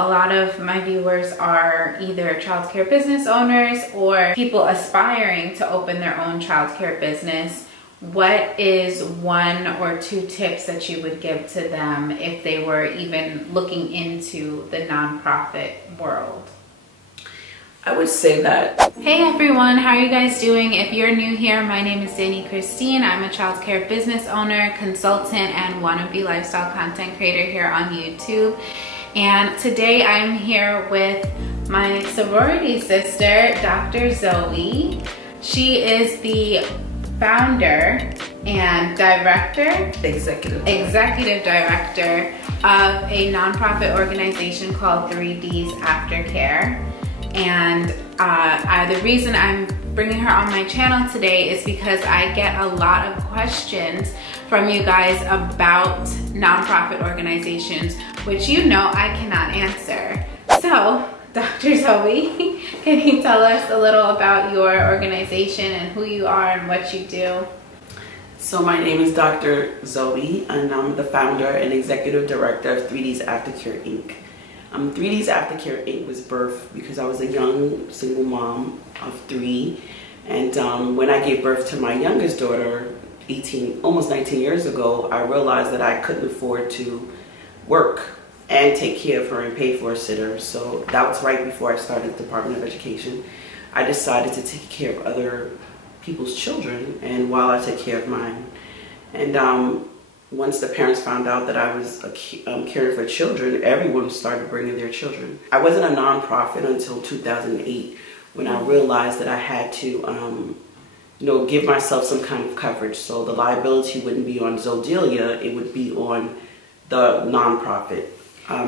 A lot of my viewers are either childcare business owners or people aspiring to open their own childcare business. What is one or two tips that you would give to them if they were even looking into the nonprofit world? I would say that. Hey everyone, how are you guys doing? If you're new here, my name is Danny Christine. I'm a childcare business owner, consultant, and wannabe lifestyle content creator here on YouTube. And today I'm here with my sorority sister, Dr. Zoe. She is the founder and executive director of a nonprofit organization called 3Ds Aftercare. And the reason I'm bringing her on my channel today is because I get a lot of questions from you guys about nonprofit organizations, which you know I cannot answer. So, Dr. Zoe, can you tell us a little about your organization and who you are and what you do? So my name is Dr. Zoe, and I'm the founder and executive director of 3Ds Aftercare Inc. 3Ds Aftercare Inc. was birthed because I was a young single mom of 3, and when I gave birth to my youngest daughter, almost 19 years ago, I realized that I couldn't afford to work and take care of her and pay for a sitter. So that was right before I started the Department of Education. I decided to take care of other people's children, and while I took care of mine. And once the parents found out that I was caring for children, everyone started bringing their children. I wasn't a nonprofit until 2008 when I realized that I had to give myself some kind of coverage. So the liability wouldn't be on Zodelia, it would be on the nonprofit.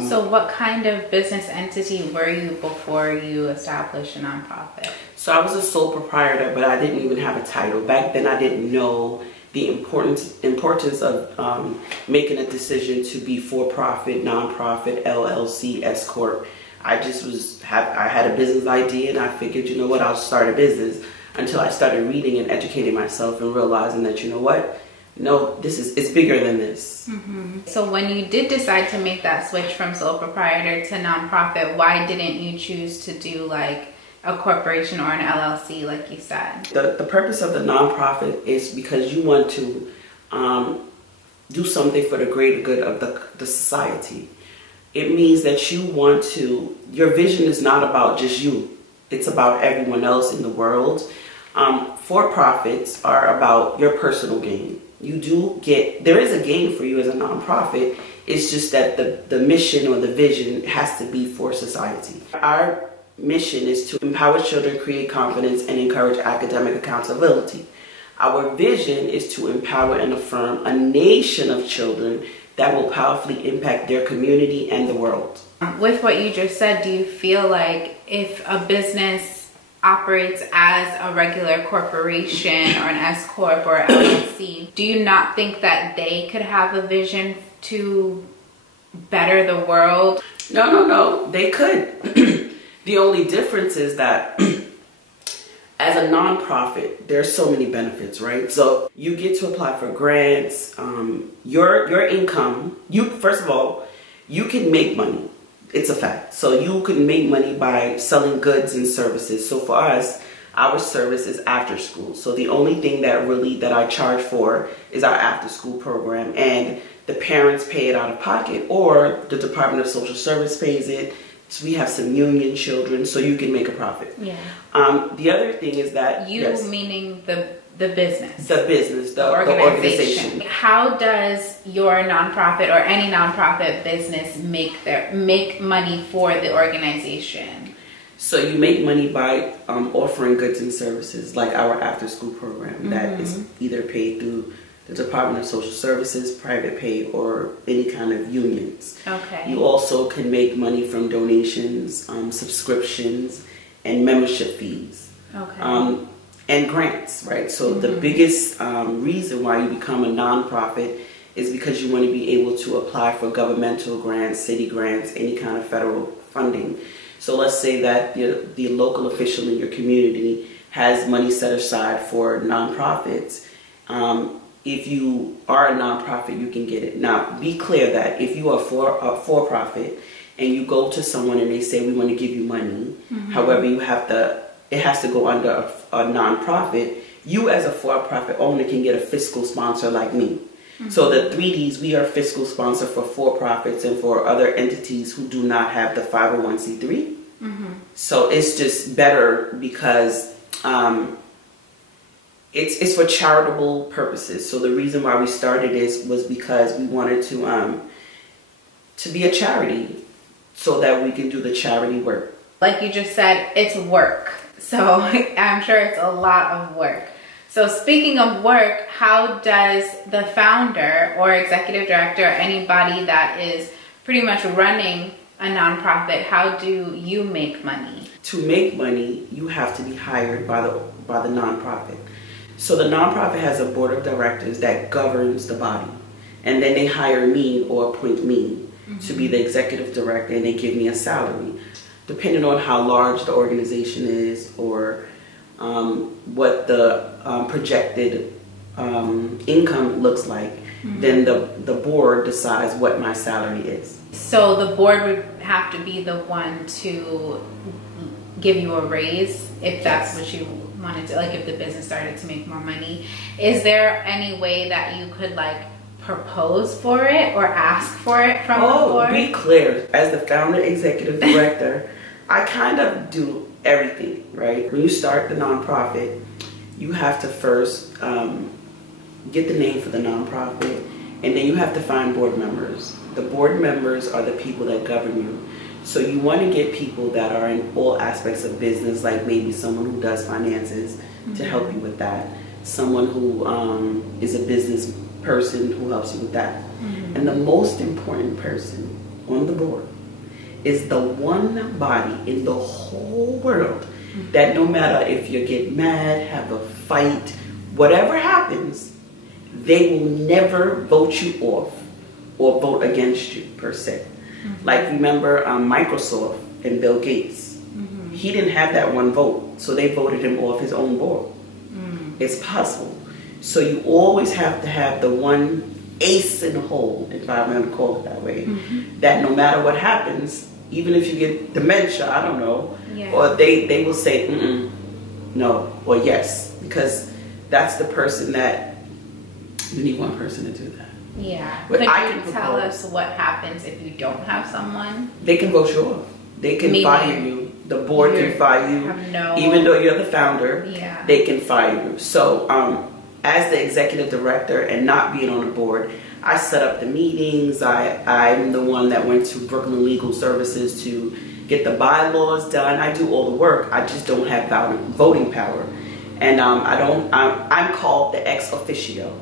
So what kind of business entity were you before you established a nonprofit? So I was a sole proprietor, but I didn't even have a title. Back then I didn't know the importance of making a decision to be for-profit, nonprofit, LLC, s-corp. I had a business idea, and I figured, you know what, I'll start a business, until I started reading and educating myself and realizing that, you know what, no, it's bigger than this. Mm-hmm. So when you did decide to make that switch from sole proprietor to nonprofit, why didn't you choose to do like a corporation or an LLC like you said? The purpose of the nonprofit is because you want to do something for the greater good of the society. It means that you want to, your vision is not about just you, it's about everyone else in the world. For-profits are about your personal gain. There is a gain for you as a nonprofit, it's just that the mission or the vision has to be for society. Our mission is to empower children, create confidence, and encourage academic accountability. Our vision is to empower and affirm a nation of children that will powerfully impact their community and the world. With what you just said, do you feel like if a business operates as a regular corporation or an s-corp or LLC, do you not think that they could have a vision to better the world? No, they could. The only difference is that as a nonprofit, there's so many benefits, right? So you get to apply for grants, your income, first of all, you can make money. It's a fact. So you can make money by selling goods and services. So for us, our service is after school. So the only thing that I charge for is our after school program, and the parents pay it out of pocket, or the Department of Social Service pays it. So we have some union children, so you can make a profit. Yeah. The other thing is that meaning the business. The organization. How does your nonprofit or any nonprofit business make money for the organization? So you make money by offering goods and services, like our after school program that is either paid through the Department of Social Services, private pay, or any kind of unions. Okay. You also can make money from donations, subscriptions, and membership fees. Okay. And grants, right? So the biggest reason why you become a nonprofit is because you want to be able to apply for governmental grants, city grants, any kind of federal funding. So let's say that the local official in your community has money set aside for nonprofits. If you are a nonprofit, you can get it. Now, be clear that if you are for-profit and you go to someone and they say, we want to give you money. However, it has to go under a nonprofit. You as a for-profit owner can get a fiscal sponsor like me. So the 3Ds, we are fiscal sponsor for for-profits and for other entities who do not have the 501c3. So it's just better because it's for charitable purposes. So the reason why we started this was because we wanted to be a charity so that we can do the charity work. Like you just said, it's work. So I'm sure it's a lot of work. So speaking of work, how does the founder or executive director, or anybody that is pretty much running a nonprofit, how do you make money? To make money, you have to be hired by the nonprofit. So the nonprofit has a board of directors that governs the body. And then they hire me or appoint me to be the executive director, and they give me a salary. Depending on how large the organization is or what the projected income looks like, then the board decides what my salary is. So the board would have to be the one to give you a raise if that's what you wanted to, like if the business started to make more money. Is there any way that you could like propose for it or ask for it from the board? Oh, be clear. As the founder executive director, I kind of do everything, right? When you start the nonprofit, you have to first get the name for the nonprofit, and then you have to find board members. The board members are the people that govern you. So you want to get people that are in all aspects of business, like maybe someone who does finances to help you with that. Someone who is a business person who helps you with that. And the most important person on the board is the one body in the whole world that no matter if you get mad, have a fight, whatever happens, they will never vote you off or vote against you per se. Like remember Microsoft and Bill Gates. He didn't have that one vote, so they voted him off his own board. It's possible. So you always have to have the one ace in the hole, if I want to call it that way, that no matter what happens, even if you get dementia, I don't know, or they will say no or yes, because that's the person that you need one person to do that. Yeah. But could you tell us what happens if you don't have someone? They can vote you off. They can fire you. The board can fire you. Even though you're the founder, they can fire you. So as the executive director and not being on the board, I set up the meetings. I'm the one that went to Brooklyn Legal Services to get the bylaws done. I do all the work. I just don't have voting power. And I'm called the ex officio.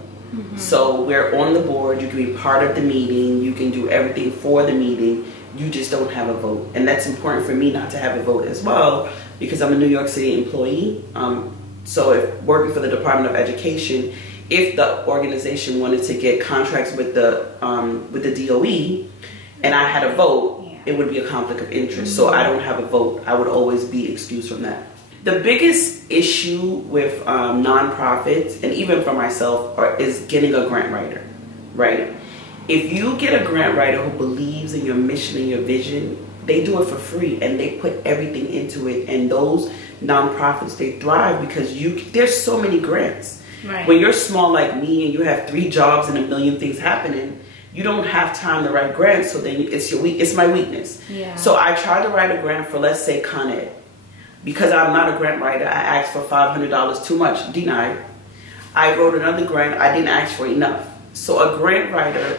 So we're on the board. You can be part of the meeting. You can do everything for the meeting. You just don't have a vote. And that's important for me not to have a vote as well, because I'm a New York City employee. So if working for the Department of Education, if the organization wanted to get contracts with the DOE and I had a vote, it would be a conflict of interest. So I don't have a vote. I would always be excused from that. The biggest issue with nonprofits, and even for myself, is getting a grant writer, right? If you get a grant writer who believes in your mission and your vision, they do it for free and they put everything into it. And those nonprofits, they thrive because there's so many grants. Right. When you're small like me and you have 3 jobs and a million things happening, you don't have time to write grants. So then it's my weakness. So I tried to write a grant for, let's say, Con Ed. Because I'm not a grant writer, I asked for $500 too much, denied. I wrote another grant, I didn't ask for enough. So a grant writer,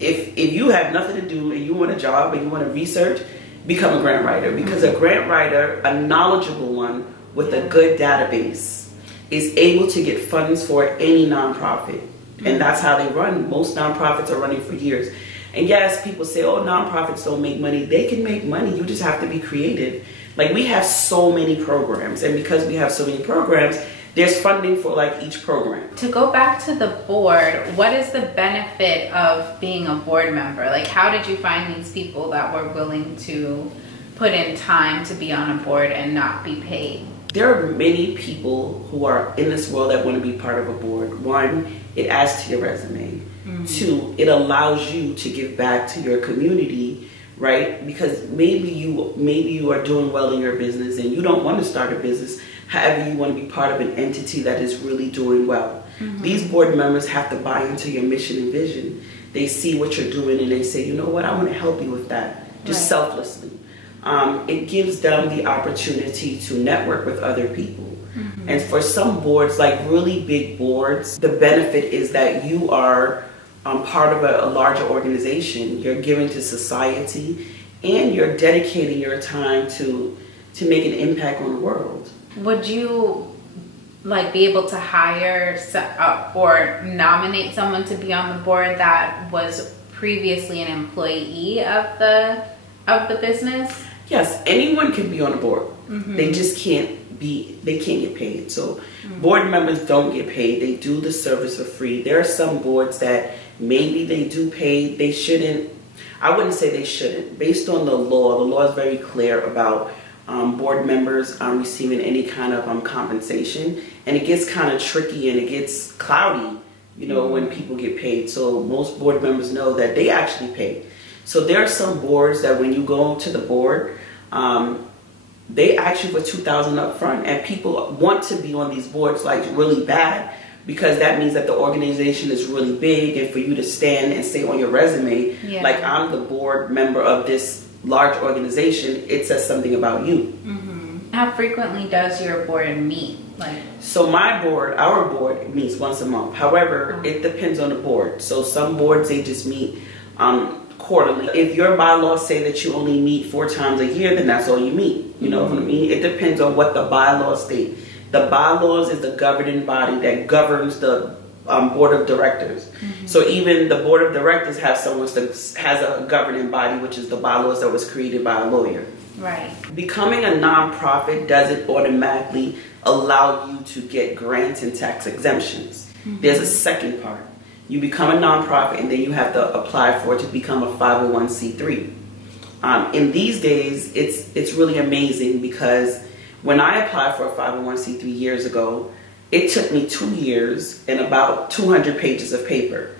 if you have nothing to do and you want a job and you want to research, become a grant writer. Because a grant writer, a knowledgeable one with a good database, is able to get funds for any nonprofit. And that's how they run. Most nonprofits are running for years. And yes, people say, oh, nonprofits don't make money. They can make money, you just have to be creative. Like, we have so many programs, and because we have so many programs, there's funding for like each program. To go back to the board, what is the benefit of being a board member? Like, how did you find these people that were willing to put in time to be on a board and not be paid? There are many people who are in this world that want to be part of a board. One, it adds to your resume. 2, it allows you to give back to your community right? Because maybe you are doing well in your business and you don't want to start a business. However, you want to be part of an entity that is really doing well. These board members have to buy into your mission and vision. They see what you're doing and they say, you know what, I want to help you with that, just selflessly. It gives them the opportunity to network with other people. And for some boards, like really big boards, the benefit is that you are part of a larger organization. You're giving to society and you're dedicating your time to make an impact on the world. Would you like be able to hire or nominate someone to be on the board that was previously an employee of the business? Yes, anyone can be on the board. They just can't get paid. So board members don't get paid. They do the service for free. There are some boards that maybe they do pay. They shouldn't. I wouldn't say they shouldn't. Based on the law is very clear about board members receiving any kind of compensation, and it gets kind of tricky and it gets cloudy, you know, when people get paid. So most board members know that they actually pay. So there are some boards that when you go to the board, they ask you for $2,000 up front, and people want to be on these boards like really bad, because that means that the organization is really big, and for you to stand and say on your resume, like, I'm the board member of this large organization, it says something about you. How frequently does your board meet? So our board meets once a month. However, it depends on the board. So some boards, they just meet quarterly. If your bylaws say that you only meet 4 times a year, then that's all you meet. You know what I mean? It depends on what the bylaws state. The bylaws is the governing body that governs the board of directors. So even the board of directors has a governing body, which is the bylaws that was created by a lawyer. Right. Becoming a nonprofit doesn't automatically allow you to get grants and tax exemptions. There's a second part. You become a nonprofit and then you have to apply for it to become a 501c3. In these days, it's really amazing, because when I applied for a 501c3 years ago, it took me 2 years and about 200 pages of paper.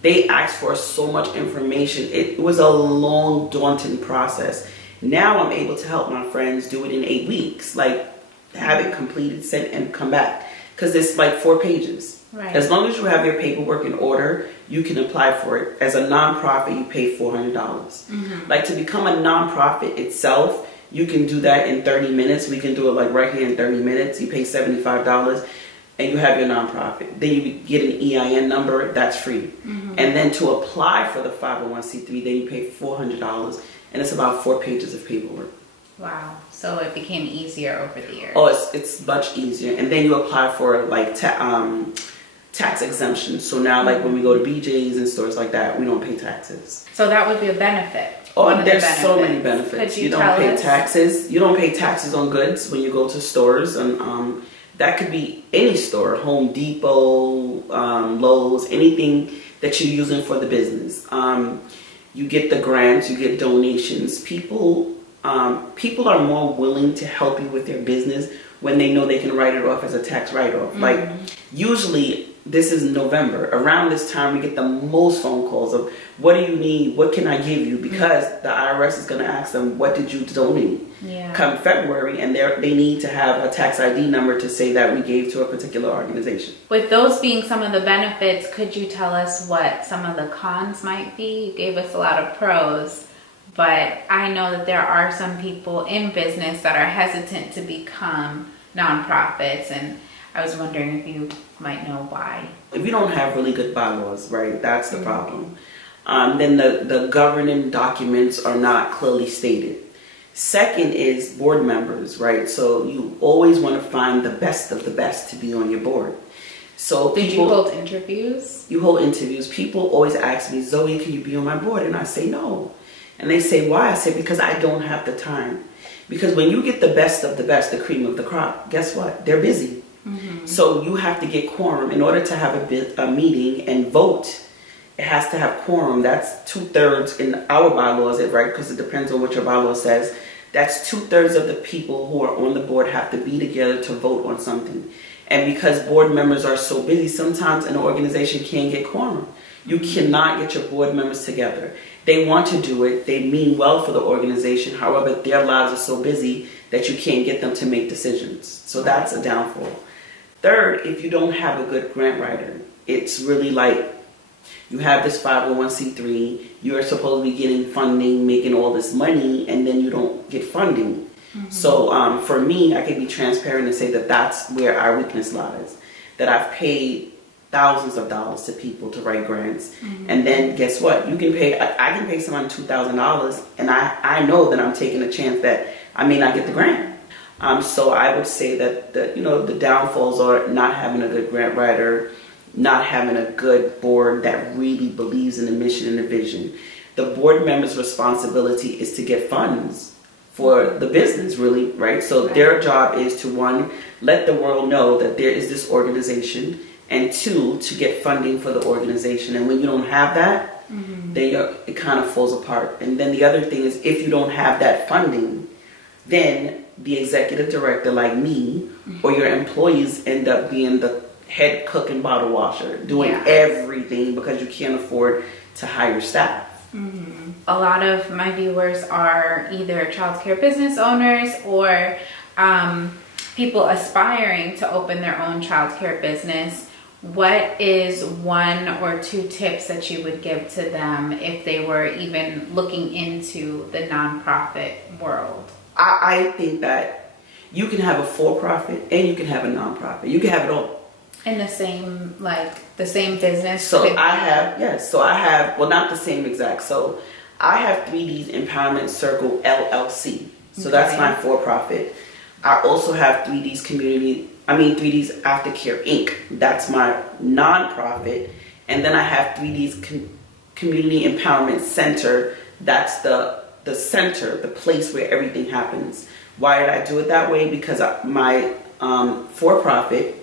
They asked for so much information. It was a long, daunting process. Now I'm able to help my friends do it in 8 weeks, like have it completed, sent, and come back, because it's like 4 pages. Right. As long as you have your paperwork in order, you can apply for it. As a nonprofit, you pay $400. Like, to become a nonprofit itself, you can do that in 30 minutes. We can do it like right here in 30 minutes. You pay $75 and you have your nonprofit. Then you get an EIN number, that's free. And then to apply for the 501c3, then you pay $400, and it's about 4 pages of paperwork. Wow. So it became easier over the years. Oh, it's much easier. And then you apply for like tax exemption. So now, like, when we go to BJ's and stores like that, we don't pay taxes. So that would be a benefit. Oh, there's so many benefits. You don't pay taxes. You don't pay taxes on goods when you go to stores, and that could be any store, Home Depot, Lowe's, anything that you're using for the business. You get the grants, you get donations. People are more willing to help you with their business when they know they can write it off as a tax write-off. Like, usually, this is November. Around this time, we get the most phone calls of, what do you need? What can I give you? Because the IRS is going to ask them, what did you donate? Come February, and they need to have a tax ID number to say that we gave to a particular organization. With those being some of the benefits, could you tell us what some of the cons might be? You gave us a lot of pros, but I know that there are some people in business that are hesitant to become nonprofits, and I was wondering if you might know why. If you don't have really good bylaws, right, that's the problem. Then the governing documents are not clearly stated. Second is board members, right? So you always want to find the best of the best to be on your board. So Did you hold interviews? You hold interviews. People always ask me, Zoe, can you be on my board? And I say no. And they say, why? I say, because I don't have the time. Because when you get the best of the best, the cream of the crop, guess what? They're busy. So you have to get quorum. In order to have a meeting and vote, it has to have quorum. That's 2/3 in our bylaws, right? Because it depends on what your bylaw says. That's 2/3 of the people who are on the board have to be together to vote on something. And because board members are so busy, sometimes an organization can't get quorum. You cannot get your board members together. They want to do it. They mean well for the organization. However, their lives are so busy that you can't get them to make decisions. So that's a downfall. Third, if you don't have a good grant writer, it's really like you have this 501c3, you're supposed to be getting funding, making all this money, and then you don't get funding. So for me, I can be transparent and say that that's where our weakness lies. That I've paid thousands of dollars to people to write grants, and then guess what? You can pay. I can pay someone $2,000, and I know that I'm taking a chance that I may not get the grant. So I would say that the downfalls are not having a good grant writer, not having a good board that really believes in the mission and the vision. The board member's responsibility is to get funds for the business, really, right? So their job is to, one, let the world know that there is this organization, and two, to get funding for the organization. And when you don't have that, then it kind of falls apart. And then the other thing is, if you don't have that funding, then the executive director like me or your employees end up being the head cook and bottle washer, doing everything because you can't afford to hire staff. A lot of my viewers are either childcare business owners or people aspiring to open their own childcare business. What is one or two tips that you would give to them if they were even looking into the nonprofit world? I think that you can have a for-profit and you can have a nonprofit. You can have it all. In the same, the same business? So I have, well, not the same exact. So I have 3D's Empowerment Circle LLC. So that's my for-profit. I also have 3D's Aftercare Inc. That's my nonprofit. And then I have 3D's Community Empowerment Center. That's the center, the place where everything happens. Why did I do it that way? Because my for-profit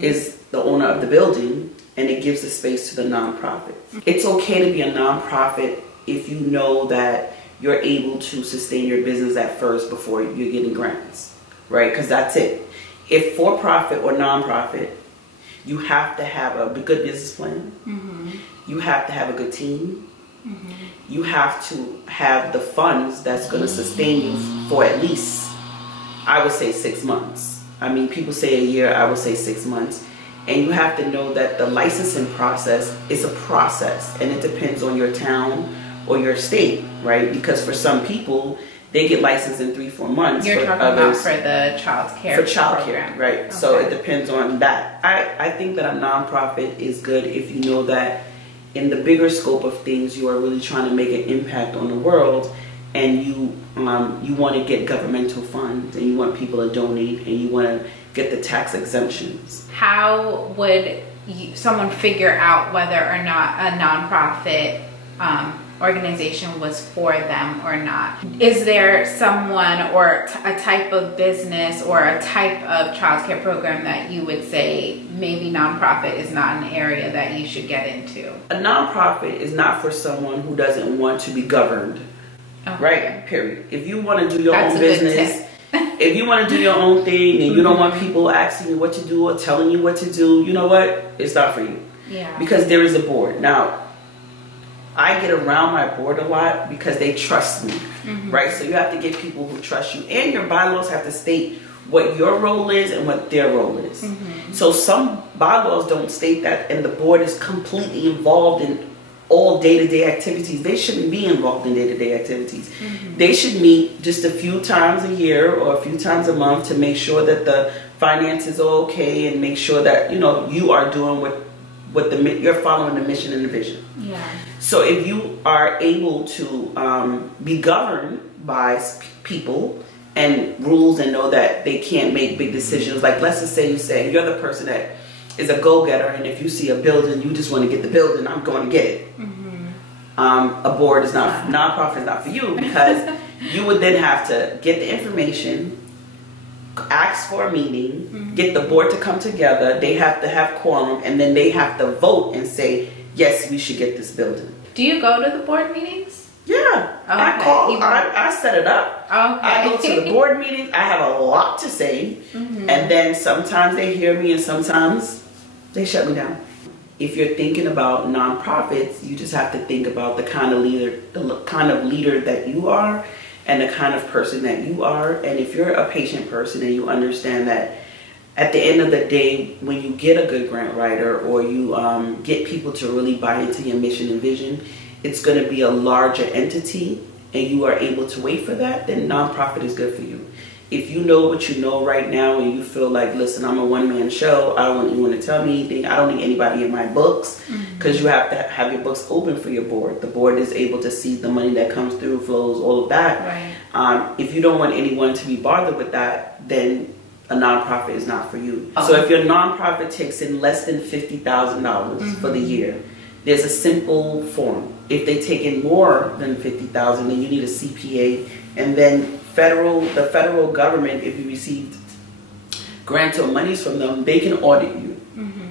is the owner of the building, and it gives the space to the nonprofit. It's okay to be a nonprofit if you know that you're able to sustain your business at first before you're getting grants, right? Because that's it. If for-profit or nonprofit, you have to have a good business plan. You have to have a good team. You have to have the funds that's going to sustain you for at least, I would say, 6 months. I mean, people say a year, I would say 6 months. And you have to know that the licensing process is a process, and it depends on your town or your state, right? Because for some people, they get licensed in 3-4 months. You're talking about for the child care program, right? Okay. So it depends on that. I think that a nonprofit is good if you know that in the bigger scope of things, you are really trying to make an impact on the world, and you want to get governmental funds, and you want people to donate, and you want to get the tax exemptions. How would someone figure out whether or not a nonprofit organization was for them or not? Is there someone or a type of business or a type of childcare program that you would say maybe nonprofit is not an area that you should get into? A nonprofit is not for someone who doesn't want to be governed. Right, period. If you want to do your own business, if you want to do your own thing and you don't want people asking you what to do or telling you what to do, you know what? It's not for you. Yeah. Because there is a board. Now, I get around my board a lot because they trust me, right? So you have to get people who trust you, and your bylaws have to state what your role is and what their role is. So some bylaws don't state that, and the board is completely involved in all day-to-day activities. They shouldn't be involved in day-to-day activities. They should meet just a few times a year or a few times a month to make sure that the finances are okay, and make sure that you are doing what you're following the mission and the vision. Yeah. So if you are able to be governed by people and rules, and know that they can't make big decisions, like let's just say you're the person that is a go-getter, and if you see a building, you just want to get the building, I'm going to get it. A board is not, nonprofit is not for you, because you would then have to get the information, ask for a meeting, get the board to come together, they have to have quorum, and then they have to vote and say, yes, we should get this building. Do you go to the board meetings? Yeah, I set it up. I go to the board meetings. I have a lot to say, and then sometimes they hear me, and sometimes they shut me down. if you're thinking about nonprofits, you just have to think about the kind of leader that you are and the kind of person that you are. And if you're a patient person and you understand that at the end of the day, when you get a good grant writer or you get people to really buy into your mission and vision, it's going to be a larger entity and you are able to wait for that, then nonprofit is good for you. If you know what you know right now and you feel like, listen, I'm a one-man show, I don't want anyone to tell me anything, I don't need anybody in my books, because you have to have your books open for your board. The board is able to see the money that comes through, flows, all of that. Right. If you don't want anyone to be bothered with that, then a nonprofit is not for you. So if your nonprofit takes in less than $50,000 for the year, there's a simple form. If they take in more than $50,000, then you need a CPA, and then the federal government, if you received grants or monies from them, they can audit you.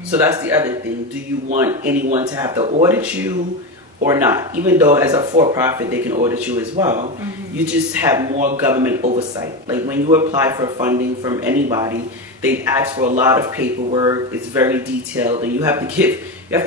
So that's the other thing. Do you want anyone to have to audit you or not? Even though as a for-profit, they can audit you as well. You just have more government oversight. Like when you apply for funding from anybody, they ask for a lot of paperwork. It's very detailed, and you have to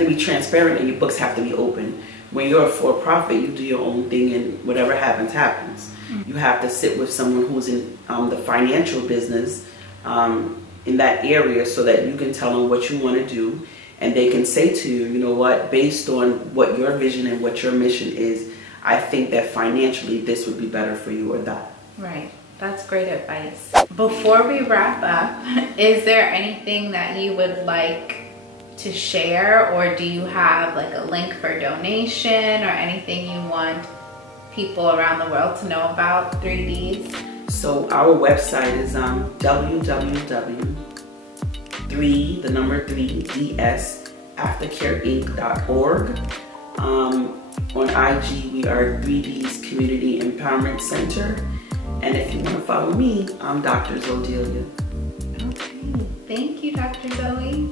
be transparent, and your books have to be open. When you're a for-profit, you do your own thing, and whatever happens, happens. You have to sit with someone who's in the financial business in that area so that you can tell them what you want to do, and they can say to you, you know what, based on what your vision and what your mission is, I think that financially this would be better for you or that. Right. That's great advice. Before we wrap up, is there anything that you would like to share, or do you have like a link for donation or anything you want people around the world to know about 3Ds? So our website is www.3dsaftercareinc.org. On IG, we are 3Ds Community Empowerment Center. And if you want to follow me, I'm Dr. Zodelia. Okay, thank you, Dr. Zoe.